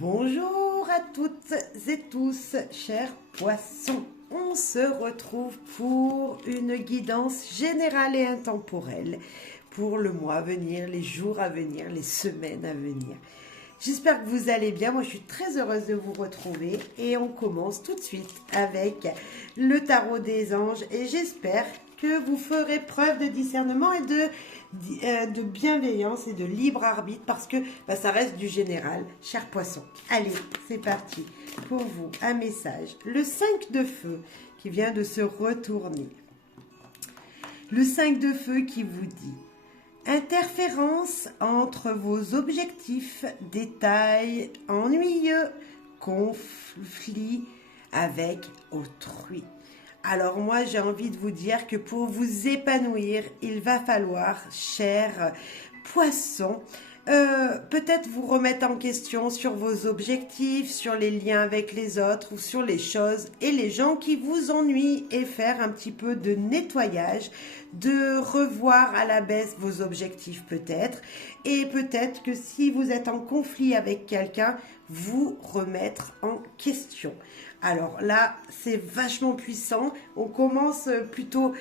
Bonjour à toutes et tous, chers poissons. On se retrouve pour une guidance générale et intemporelle pour le mois à venir, les jours à venir, les semaines à venir. J'espère que vous allez bien. Moi, je suis très heureuse de vous retrouver et on commence tout de suite avec le tarot des anges et j'espère que vous ferez preuve de discernement et de bienveillance et de libre arbitre parce que ça reste du général, cher poisson. Allez, c'est parti. Pour vous, un message. Le 5 de feu qui vient de se retourner. Le 5 de feu qui vous dit: interférence entre vos objectifs, détails ennuyeux, conflits avec autrui. Alors moi, j'ai envie de vous dire que pour vous épanouir, il va falloir, chers poissons, peut-être vous remettre en question sur vos objectifs, sur les liens avec les autres ou sur les choses et les gens qui vous ennuient et faire un petit peu de nettoyage, de revoir à la baisse vos objectifs peut-être et peut-être que si vous êtes en conflit avec quelqu'un, vous remettre en question. Alors là, c'est vachement puissant. On commence plutôt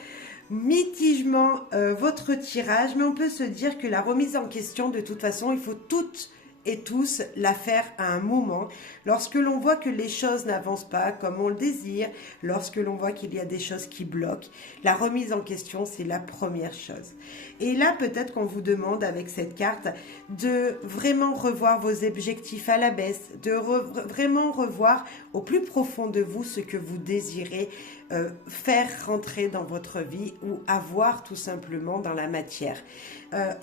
mitigement votre tirage, mais on peut se dire que la remise en question, de toute façon, il faut toutes et tous la faire à un moment. Lorsque l'on voit que les choses n'avancent pas comme on le désire, lorsque l'on voit qu'il y a des choses qui bloquent, la remise en question, c'est la première chose. Et là, peut-être qu'on vous demande avec cette carte de vraiment revoir vos objectifs à la baisse, de vraiment revoir au plus profond de vous ce que vous désirez faire rentrer dans votre vie ou avoir tout simplement dans la matière.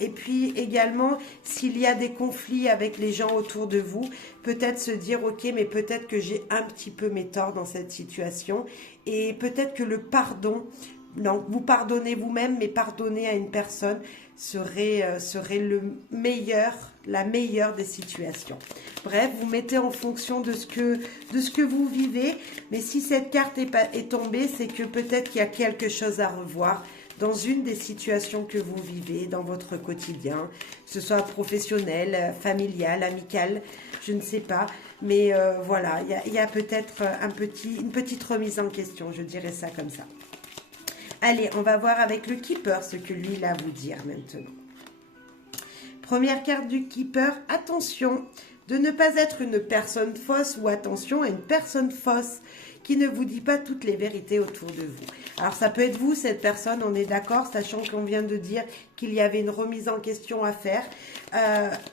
Et puis également, s'il y a des conflits avec les gens autour de vous, peut-être se dire ok, mais peut-être que j'ai un petit peu mes torts dans cette situation et peut-être que le pardon, non, vous pardonnez vous-même, mais pardonner à une personne serait le meilleur, la meilleure des situations. Bref, vous mettez en fonction de ce que vous vivez, mais si cette carte est tombée, c'est que peut-être qu'il y a quelque chose à revoir dans une des situations que vous vivez dans votre quotidien, que ce soit professionnel, familial, amical, je ne sais pas, mais voilà, il y a peut-être une petite remise en question, je dirais ça comme ça. Allez, on va voir avec le Keeper ce que lui il a à vous dire maintenant. Première carte du Keeper, attention de ne pas être une personne fausse ou attention à une personne fausse qui ne vous dit pas toutes les vérités autour de vous. Alors ça peut être vous, cette personne, on est d'accord, sachant qu'on vient de dire qu'il y avait une remise en question à faire.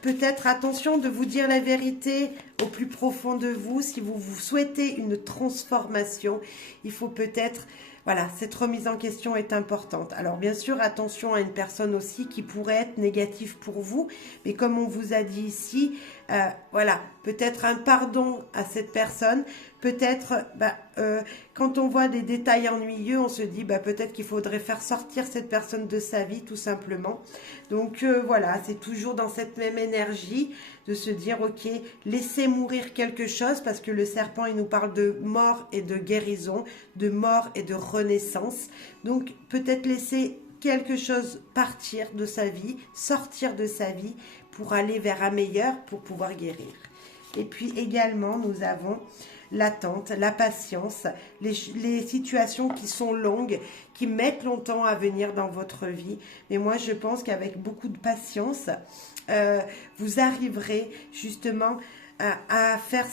Peut-être attention de vous dire la vérité au plus profond de vous. Si vous souhaitez une transformation, il faut peut-être... Voilà, cette remise en question est importante. Alors bien sûr, attention à une personne aussi qui pourrait être négative pour vous, mais comme on vous a dit ici, voilà, peut-être un pardon à cette personne, peut-être quand on voit des détails ennuyeux, on se dit peut-être qu'il faudrait faire sortir cette personne de sa vie tout simplement. Donc voilà, c'est toujours dans cette même énergie de se dire ok, laissez mourir quelque chose parce que le serpent il nous parle de mort et de guérison, de mort et de renaissance. Donc peut-être laisser quelque chose partir de sa vie, sortir de sa vie pour aller vers un meilleur, pour pouvoir guérir. Et puis également, nous avons l'attente, la patience, les situations qui sont longues, qui mettent longtemps à venir dans votre vie. Mais moi, je pense qu'avec beaucoup de patience, vous arriverez justement à faire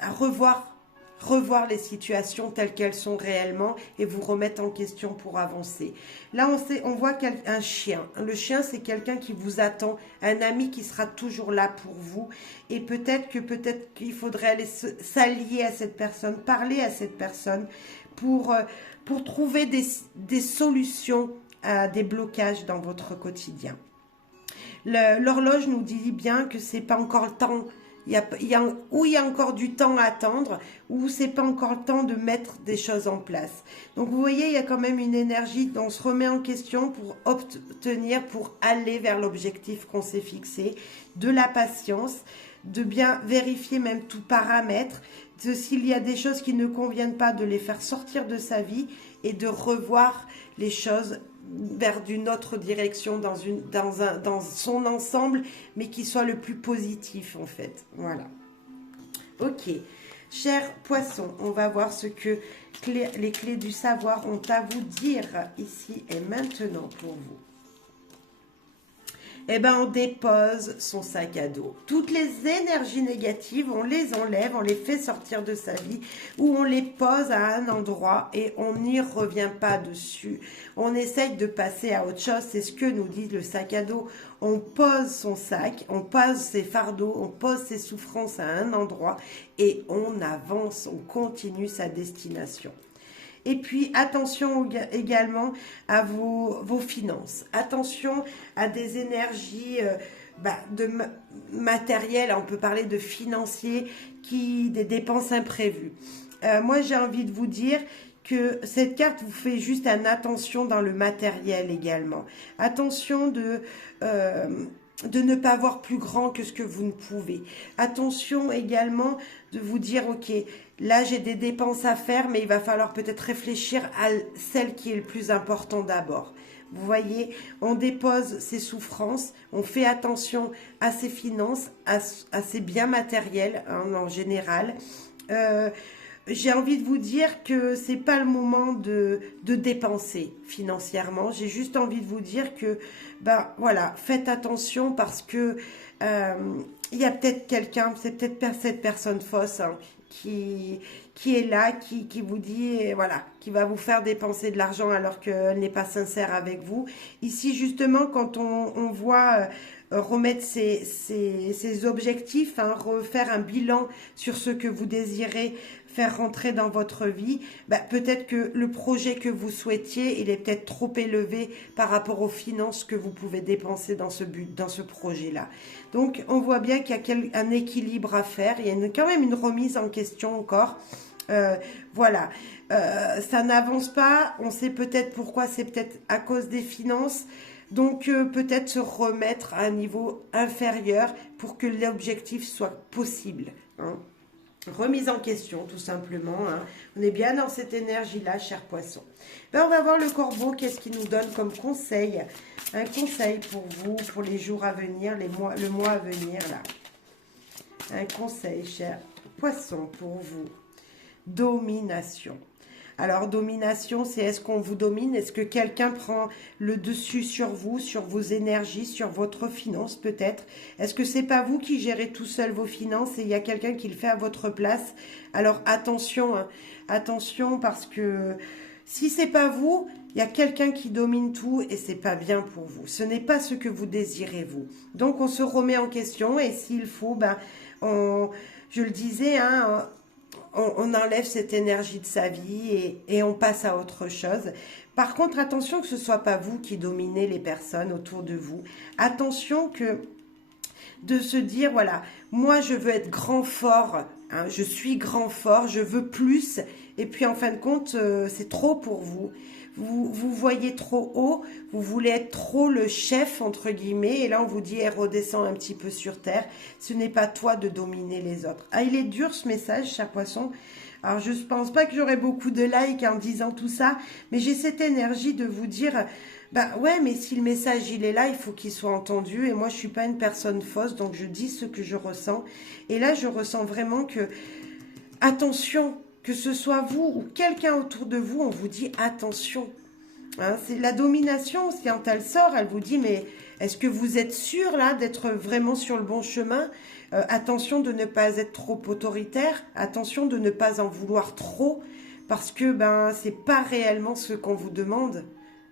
à revoir les situations telles qu'elles sont réellement et vous remettre en question pour avancer. Là, on voit un chien. Le chien, c'est quelqu'un qui vous attend, un ami qui sera toujours là pour vous. Et peut-être qu'il faudrait aller s'allier à cette personne, parler à cette personne pour trouver des solutions à des blocages dans votre quotidien. L'horloge nous dit bien que c'est pas encore le temps. Il y a encore du temps à attendre, ou c'est pas encore le temps de mettre des choses en place. Donc vous voyez, il y a quand même une énergie, on se remet en question pour obtenir, pour aller vers l'objectif qu'on s'est fixé, de la patience, de bien vérifier même tout paramètre, de s'il y a des choses qui ne conviennent pas, de les faire sortir de sa vie et de revoir les choses vers d'une autre direction, dans son ensemble, mais qui soit le plus positif en fait. Voilà. Ok. Chers poissons, on va voir ce que les clés du savoir ont à vous dire ici et maintenant pour vous. Eh bien, on dépose son sac à dos. Toutes les énergies négatives, on les enlève, on les fait sortir de sa vie ou on les pose à un endroit et on n'y revient pas dessus. On essaye de passer à autre chose, c'est ce que nous dit le sac à dos. On pose son sac, on pose ses fardeaux, on pose ses souffrances à un endroit et on avance, on continue sa destination. Et puis, attention également à vos finances. Attention à des énergies matérielles, on peut parler de financiers, des dépenses imprévues. Moi, j'ai envie de vous dire que cette carte vous fait juste une attention dans le matériel également. Attention de ne pas voir plus grand que ce que vous ne pouvez. Attention également de vous dire, ok, là j'ai des dépenses à faire, mais il va falloir peut-être réfléchir à celle qui est le plus important d'abord. Vous voyez, on dépose ses souffrances, on fait attention à ses finances, à ses biens matériels en général. J'ai envie de vous dire que c'est pas le moment de dépenser financièrement. J'ai juste envie de vous dire que, voilà, faites attention parce que il y a peut-être quelqu'un, c'est peut-être cette personne fausse qui est là, qui vous dit, voilà, qui va vous faire dépenser de l'argent alors qu'elle n'est pas sincère avec vous. Ici, justement, quand on voit remettre ses objectifs, refaire un bilan sur ce que vous désirez faire rentrer dans votre vie, peut-être que le projet que vous souhaitiez, il est peut-être trop élevé par rapport aux finances que vous pouvez dépenser dans ce projet-là. Donc, on voit bien qu'il y a un équilibre à faire. Il y a quand même une remise en question encore. Voilà. Ça n'avance pas. On sait peut-être pourquoi. C'est peut-être à cause des finances. Donc, peut-être se remettre à un niveau inférieur pour que l'objectif soit possible. Remise en question, tout simplement. On est bien dans cette énergie-là, chers poissons. On va voir le corbeau, qu'est-ce qu'il nous donne comme conseil. Un conseil pour vous, pour les jours à venir, le mois à venir, là. Un conseil, chers poissons, pour vous. Domination. Alors, domination, c'est est-ce qu'on vous domine? Est-ce que quelqu'un prend le dessus sur vous, sur vos énergies, sur votre finance peut-être? Est-ce que c'est pas vous qui gérez tout seul vos finances et il y a quelqu'un qui le fait à votre place? Alors, attention, attention parce que si c'est pas vous, il y a quelqu'un qui domine tout et c'est pas bien pour vous. Ce n'est pas ce que vous désirez, vous. Donc, on se remet en question et s'il faut, je le disais, on enlève cette énergie de sa vie et on passe à autre chose. Par contre, attention que ce ne soit pas vous qui dominez les personnes autour de vous. Attention de se dire, voilà, moi je veux être grand fort, je suis grand fort, je veux plus. Et puis en fin de compte, c'est trop pour vous. Vous voyez trop haut, vous voulez être trop le chef, entre guillemets, et là on vous dit, redescends un petit peu sur terre, ce n'est pas toi de dominer les autres. Il est dur ce message, cher poisson. Alors je ne pense pas que j'aurai beaucoup de likes en disant tout ça, mais j'ai cette énergie de vous dire, ouais, mais si le message il est là, il faut qu'il soit entendu, et moi je ne suis pas une personne fausse, donc je dis ce que je ressens, et là je ressens vraiment que, attention, que ce soit vous ou quelqu'un autour de vous, on vous dit attention. C'est la domination, quand elle sort, elle vous dit, mais est-ce que vous êtes sûr là d'être vraiment sur le bon chemin? Attention de ne pas être trop autoritaire, attention de ne pas en vouloir trop, parce que c'est pas réellement ce qu'on vous demande.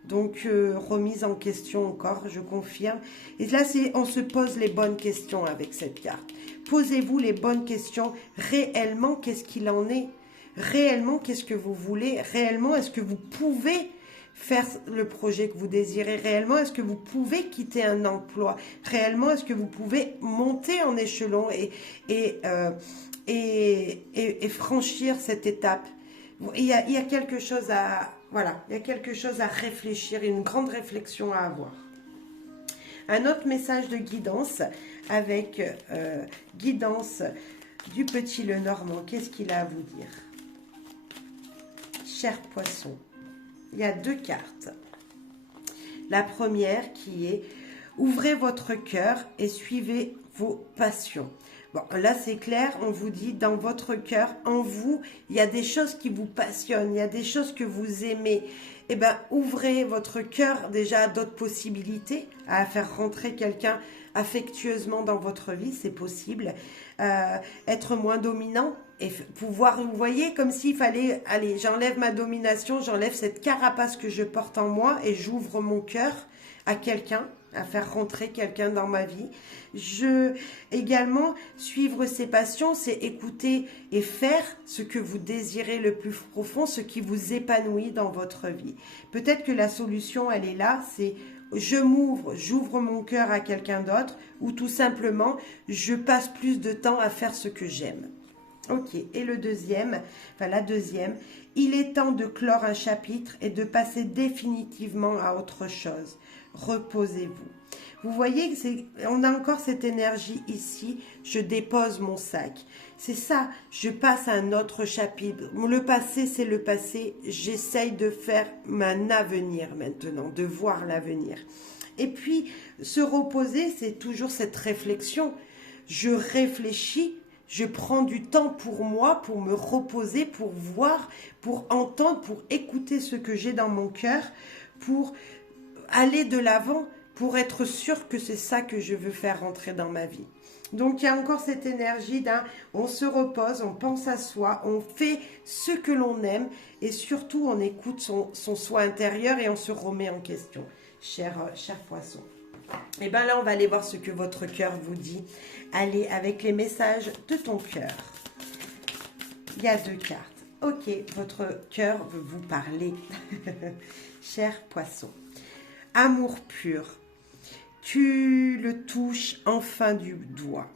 Donc, remise en question encore, je confirme. Et là, on se pose les bonnes questions avec cette carte. Posez-vous les bonnes questions. Réellement, qu'est-ce qu'il en est? Réellement, qu'est-ce que vous voulez? Réellement, est-ce que vous pouvez faire le projet que vous désirez? Réellement, est-ce que vous pouvez quitter un emploi? Réellement, est-ce que vous pouvez monter en échelon et franchir cette étape? Il y a quelque chose voilà, il y a quelque chose à réfléchir, une grande réflexion à avoir. Un autre message de guidance avec guidance du petit Lenormand. Qu'est-ce qu'il a à vous dire? Cher poisson, il y a deux cartes. La première qui est ouvrez votre cœur et suivez vos passions. Bon, là c'est clair, on vous dit dans votre cœur, en vous, il y a des choses qui vous passionnent, il y a des choses que vous aimez. Eh bien, ouvrez votre cœur déjà à d'autres possibilités, à faire rentrer quelqu'un affectueusement dans votre vie, c'est possible. Être moins dominant et pouvoir, vous voyez, comme s'il fallait, allez, j'enlève ma domination, j'enlève cette carapace que je porte en moi et j'ouvre mon cœur à quelqu'un, à faire rentrer quelqu'un dans ma vie. Également, suivre ses passions, c'est écouter et faire ce que vous désirez le plus profond, ce qui vous épanouit dans votre vie. Peut-être que la solution, elle est là, c'est j'ouvre mon cœur à quelqu'un d'autre, ou tout simplement, je passe plus de temps à faire ce que j'aime. Ok, et la deuxième, il est temps de clore un chapitre et de passer définitivement à autre chose. Reposez-vous. Vous voyez, on a encore cette énergie ici, je dépose mon sac. C'est ça, je passe à un autre chapitre. Le passé, c'est le passé. J'essaye de faire un avenir maintenant, de voir l'avenir. Et puis, se reposer, c'est toujours cette réflexion. Je réfléchis, je prends du temps pour moi, pour me reposer, pour voir, pour entendre, pour écouter ce que j'ai dans mon cœur, pour aller de l'avant, pour être sûr que c'est ça que je veux faire rentrer dans ma vie. Donc il y a encore cette énergie on se repose, on pense à soi, on fait ce que l'on aime et surtout on écoute son soi intérieur et on se remet en question, cher poisson. Et bien là on va aller voir ce que votre cœur vous dit. Allez avec les messages de ton cœur. Il y a 2 cartes. Ok, votre cœur veut vous parler, cher poisson. Amour pur. Tu le touches enfin du doigt.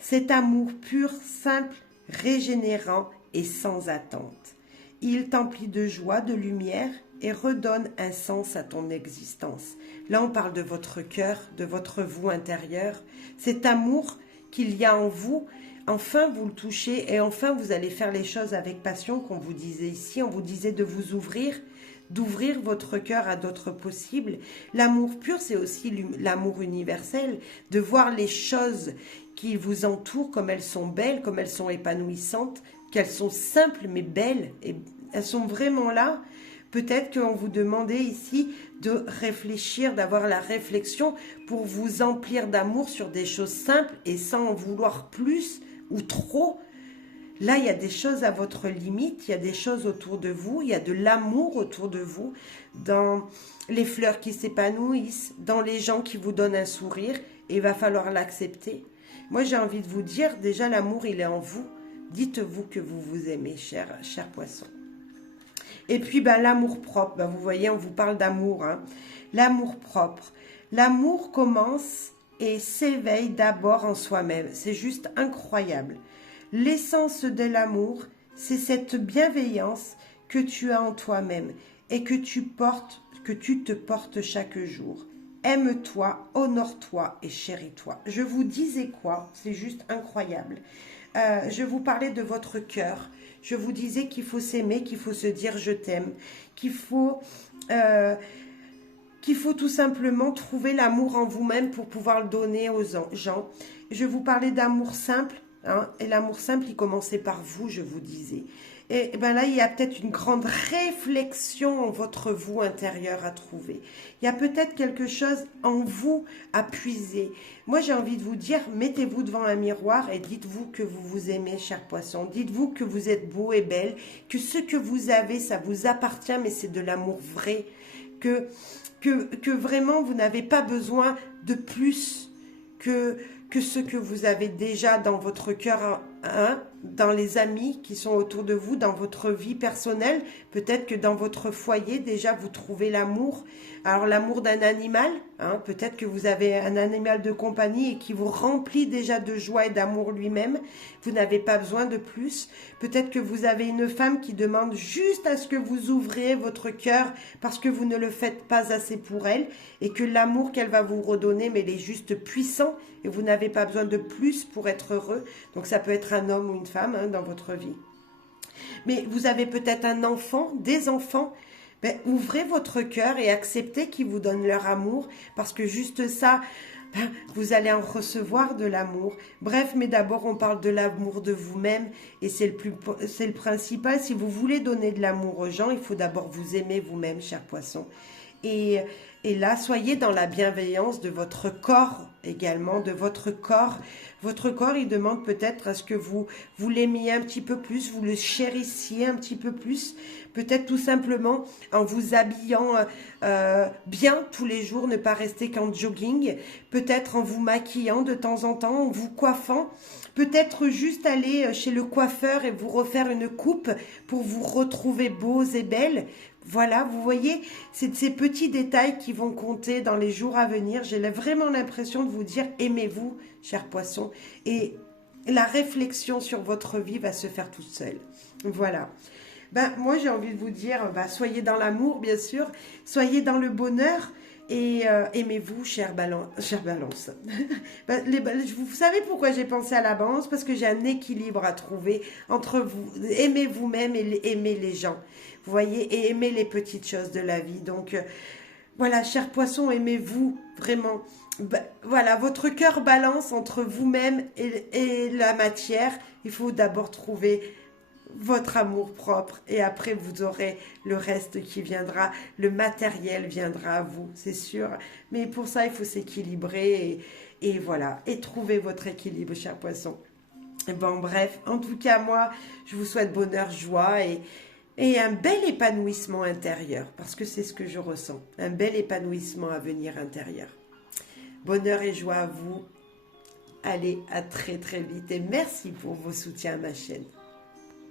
Cet amour pur, simple, régénérant et sans attente. Il t'emplit de joie, de lumière et redonne un sens à ton existence. Là, on parle de votre cœur, de votre vous intérieur. Cet amour qu'il y a en vous, enfin vous le touchez et enfin vous allez faire les choses avec passion, qu'on vous disait ici. On vous disait de vous ouvrir, d'ouvrir votre cœur à d'autres possibles. L'amour pur, c'est aussi l'amour universel, de voir les choses qui vous entourent comme elles sont belles, comme elles sont épanouissantes, qu'elles sont simples mais belles, et elles sont vraiment là. Peut-être qu'on vous demandait ici de réfléchir, d'avoir la réflexion pour vous emplir d'amour sur des choses simples et sans en vouloir plus ou trop. Là, il y a des choses à votre limite, il y a des choses autour de vous, il y a de l'amour autour de vous, dans les fleurs qui s'épanouissent, dans les gens qui vous donnent un sourire, et il va falloir l'accepter. Moi, j'ai envie de vous dire, déjà, l'amour, il est en vous. Dites-vous que vous vous aimez, cher poisson. Et puis, l'amour propre, vous voyez, on vous parle d'amour. L'amour propre. L'amour commence et s'éveille d'abord en soi-même. C'est juste incroyable. L'essence de l'amour, c'est cette bienveillance que tu as en toi-même et que tu te portes chaque jour. Aime-toi, honore-toi et chéris-toi. Je vous disais quoi? C'est juste incroyable. Je vous parlais de votre cœur. Je vous disais qu'il faut s'aimer, qu'il faut se dire je t'aime, qu'il faut tout simplement trouver l'amour en vous-même pour pouvoir le donner aux gens. Je vous parlais d'amour simple. Et l'amour simple, il commençait par vous, je vous disais. Et là, il y a peut-être une grande réflexion en votre vous intérieur à trouver. Il y a peut-être quelque chose en vous à puiser. Moi, j'ai envie de vous dire, mettez-vous devant un miroir et dites-vous que vous vous aimez, cher poisson. Dites-vous que vous êtes beau et belle, que ce que vous avez, ça vous appartient, mais c'est de l'amour vrai. Que vraiment, vous n'avez pas besoin de plus que ce que vous avez déjà dans votre cœur, dans les amis qui sont autour de vous, dans votre vie personnelle. Peut-être que dans votre foyer, déjà, vous trouvez l'amour. Alors, l'amour d'un animal, peut-être que vous avez un animal de compagnie et qui vous remplit déjà de joie et d'amour lui-même. Vous n'avez pas besoin de plus. Peut-être que vous avez une femme qui demande juste à ce que vous ouvriez votre cœur parce que vous ne le faites pas assez pour elle et que l'amour qu'elle va vous redonner, mais il est juste puissant et vous n'avez pas besoin de plus pour être heureux. Donc, ça peut être un homme ou une femme dans votre vie. Mais vous avez peut-être un enfant, des enfants, ben, ouvrez votre cœur et acceptez qu'ils vous donnent leur amour, parce que juste ça, ben, vous allez en recevoir de l'amour. Bref, mais d'abord, on parle de l'amour de vous-même, et c'est le principal. Si vous voulez donner de l'amour aux gens, il faut d'abord vous aimer vous-même, cher poisson. Et, et là, soyez dans la bienveillance de votre corps également, de votre corps. Votre corps, il demande peut-être à ce que vous l'aimiez un petit peu plus, vous le chérissiez un petit peu plus. Peut-être tout simplement en vous habillant bien tous les jours, ne pas rester qu'en jogging. Peut-être en vous maquillant de temps en temps, en vous coiffant. Peut-être juste aller chez le coiffeur et vous refaire une coupe pour vous retrouver beaux et belles. Voilà, vous voyez, c'est ces petits détails qui vont compter dans les jours à venir. J'ai vraiment l'impression de vous dire, aimez-vous, cher poisson, et la réflexion sur votre vie va se faire toute seule. Voilà. Ben, moi, j'ai envie de vous dire, ben, soyez dans l'amour, bien sûr, soyez dans le bonheur, et aimez-vous, chère balance. Ben, vous savez pourquoi j'ai pensé à la balance? Parce que j'ai un équilibre à trouver entre vous. Aimez vous-même et aimez les gens. Vous voyez, et aimez les petites choses de la vie. Donc, voilà, cher poisson, aimez-vous vraiment. Voilà, votre cœur balance entre vous-même et la matière. Il faut d'abord trouver votre amour propre et après vous aurez le reste qui viendra, le matériel viendra à vous, c'est sûr. Mais pour ça, il faut s'équilibrer et voilà, et trouver votre équilibre, cher poisson. Bon, bref, en tout cas, moi, je vous souhaite bonheur, joie et un bel épanouissement intérieur, parce que c'est ce que je ressens, un bel épanouissement à venir intérieur. Bonheur et joie à vous. Allez, à très très vite et merci pour vos soutiens à ma chaîne.